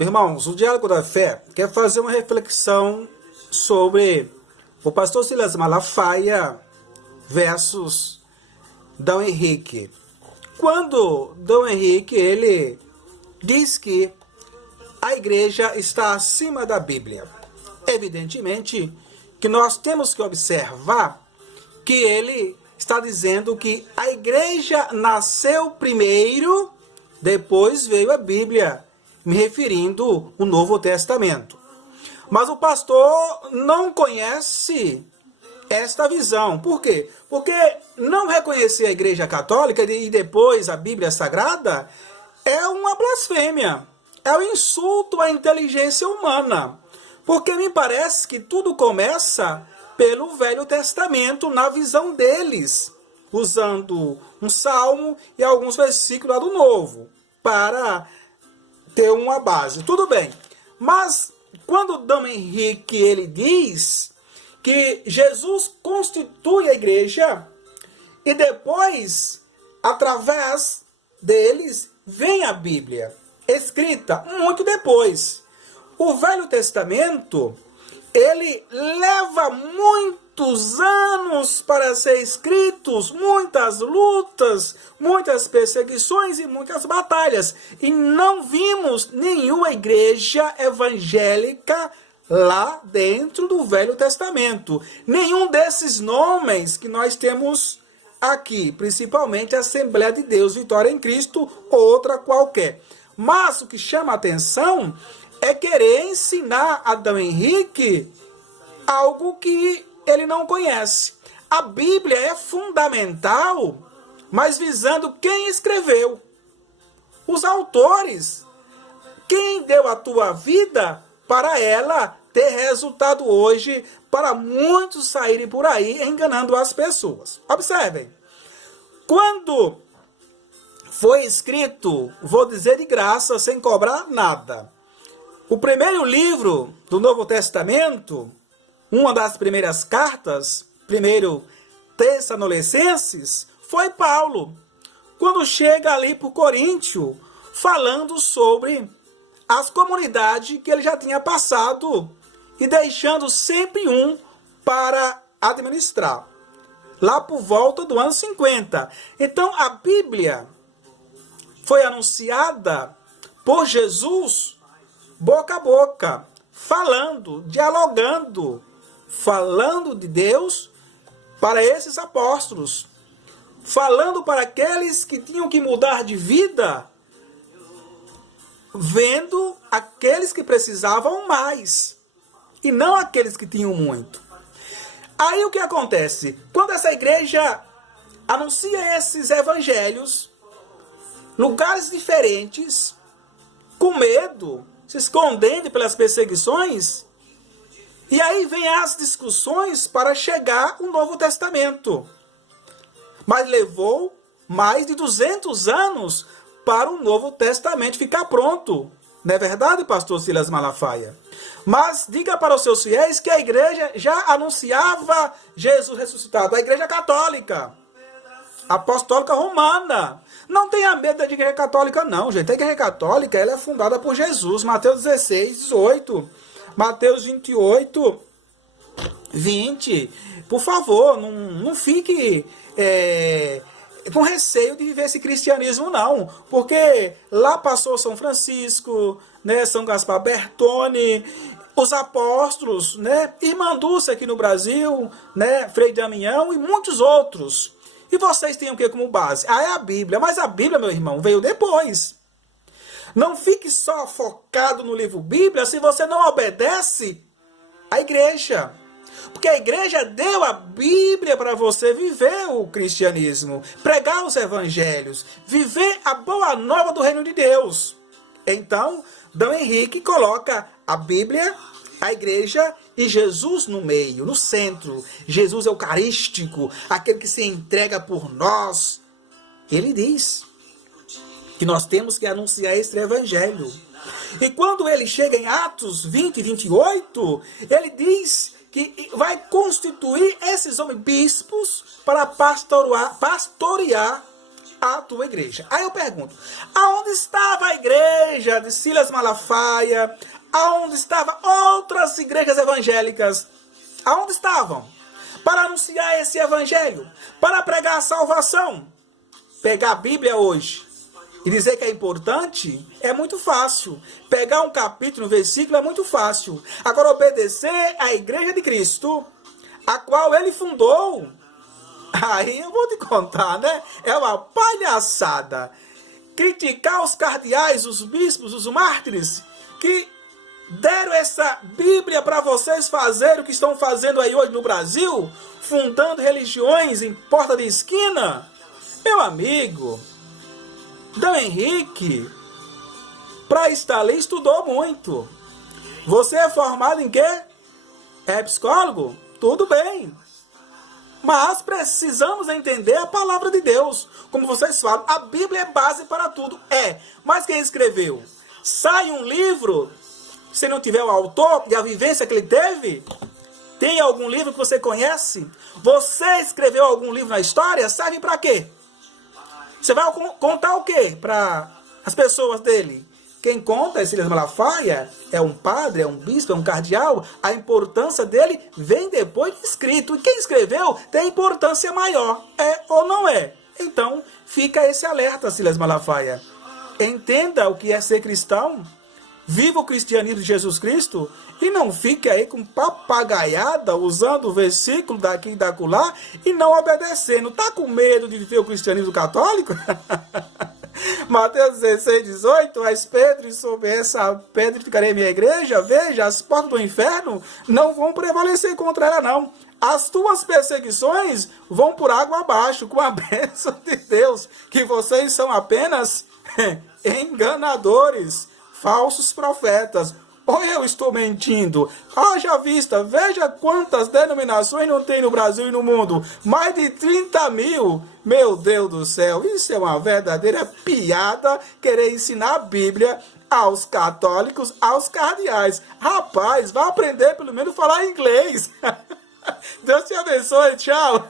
Irmãos, o Diálogo da Fé quer fazer uma reflexão sobre o pastor Silas Malafaia versus Dom Henrique. Quando Dom Henrique ele diz que a igreja está acima da Bíblia, evidentemente que nós temos que observar que ele está dizendo que a igreja nasceu primeiro, depois veio a Bíblia, me referindo ao Novo Testamento. Mas o pastor não conhece esta visão. Por quê? Porque não reconhecer a Igreja Católica e depois a Bíblia Sagrada é uma blasfêmia. É um insulto à inteligência humana. Porque me parece que tudo começa pelo Velho Testamento, na visão deles, usando um salmo e alguns versículos lá do Novo, para ter uma base. Tudo bem. Mas quando Dom Henrique ele diz que Jesus constitui a igreja e depois, através deles, vem a Bíblia, escrita muito depois. O Velho Testamento, ele leva muitos anos para ser escritos, muitas lutas, muitas perseguições e muitas batalhas. E não vimos nenhuma igreja evangélica lá dentro do Velho Testamento. Nenhum desses nomes que nós temos aqui, principalmente a Assembleia de Deus, Vitória em Cristo, outra qualquer. Mas o que chama a atenção é querer ensinar a Dom Henrique algo que ele não conhece. A Bíblia é fundamental, mas visando quem escreveu, os autores, quem deu a tua vida para ela ter resultado hoje, para muitos saírem por aí enganando as pessoas. Observem, quando foi escrito, vou dizer de graça, sem cobrar nada, o primeiro livro do Novo Testamento, uma das primeiras cartas, primeiro Tessalonicenses, foi Paulo, quando chega ali para o Coríntio, falando sobre as comunidades que ele já tinha passado e deixando sempre um para administrar, lá por volta do ano 50. Então a Bíblia foi anunciada por Jesus boca a boca, falando, dialogando, falando de Deus para esses apóstolos, falando para aqueles que tinham que mudar de vida, vendo aqueles que precisavam mais e não aqueles que tinham muito. Aí o que acontece? Quando essa igreja anuncia esses evangelhos, lugares diferentes, com medo, se escondendo pelas perseguições, e aí vem as discussões para chegar o Novo Testamento. Mas levou mais de 200 anos para o Novo Testamento ficar pronto. Não é verdade, pastor Silas Malafaia? Mas diga para os seus fiéis que a igreja já anunciava Jesus ressuscitado. A igreja católica, apostólica romana. Não tenha medo da igreja católica não, gente. A igreja católica ela é fundada por Jesus. Mateus 16, 18. Mateus 28, 20. Por favor, não fique com receio de viver esse cristianismo, não. Porque lá passou São Francisco, né, São Gaspar Bertone, os apóstolos, né, Irmã Dulce aqui no Brasil, né, Frei Damião e muitos outros. E vocês têm o que como base? É a Bíblia. Mas a Bíblia, meu irmão, veio depois. Não fique só focado no livro Bíblia se você não obedece à igreja. Porque a igreja deu a Bíblia para você viver o cristianismo, pregar os evangelhos, viver a boa nova do reino de Deus. Então, Dom Henrique coloca a Bíblia, a igreja e Jesus no meio, no centro. Jesus eucarístico, aquele que se entrega por nós. Ele diz que nós temos que anunciar este evangelho. E quando ele chega em Atos 20 e 28, ele diz que vai constituir esses homens bispos para pastorear a tua igreja. Aí eu pergunto, aonde estava a igreja de Silas Malafaia? Aonde estavam outras igrejas evangélicas? Aonde estavam? Para anunciar esse evangelho, para pregar a salvação. Pegar a Bíblia hoje e dizer que é importante é muito fácil. Pegar um capítulo, um versículo é muito fácil. Agora, obedecer à igreja de Cristo, a qual ele fundou, aí eu vou te contar, né? É uma palhaçada. Criticar os cardeais, os bispos, os mártires, que deram essa Bíblia para vocês fazerem o que estão fazendo aí hoje no Brasil, fundando religiões em porta de esquina. Meu amigo, Dom Henrique, para estar ali, estudou muito. Você é formado em quê? É psicólogo? Tudo bem. Mas precisamos entender a palavra de Deus. Como vocês falam, a Bíblia é base para tudo. É. Mas quem escreveu? Sai um livro, se não tiver o autor e a vivência que ele teve? Tem algum livro que você conhece? Você escreveu algum livro na história? Serve para quê? Você vai contar o quê para as pessoas dele? Quem conta é Silas Malafaia, é um padre, é um bispo, é um cardeal. A importância dele vem depois de escrito. E quem escreveu tem importância maior. É ou não é? Então, fica esse alerta, Silas Malafaia. Entenda o que é ser cristão. Viva o cristianismo de Jesus Cristo e não fique aí com papagaiada usando o versículo daqui e da acolá e não obedecendo. Tá com medo de viver o cristianismo católico? Mateus 16, 18, mas Pedro, e sobre essa pedra ficarei minha igreja, veja, as portas do inferno não vão prevalecer contra ela não. As tuas perseguições vão por água abaixo, com a bênção de Deus, que vocês são apenas enganadores, falsos profetas. Ou eu estou mentindo? Haja vista, veja quantas denominações não tem no Brasil e no mundo. Mais de 30 mil. Meu Deus do céu, isso é uma verdadeira piada querer ensinar a Bíblia aos católicos, aos cardeais. Rapaz, vá aprender pelo menos a falar inglês. Deus te abençoe, tchau.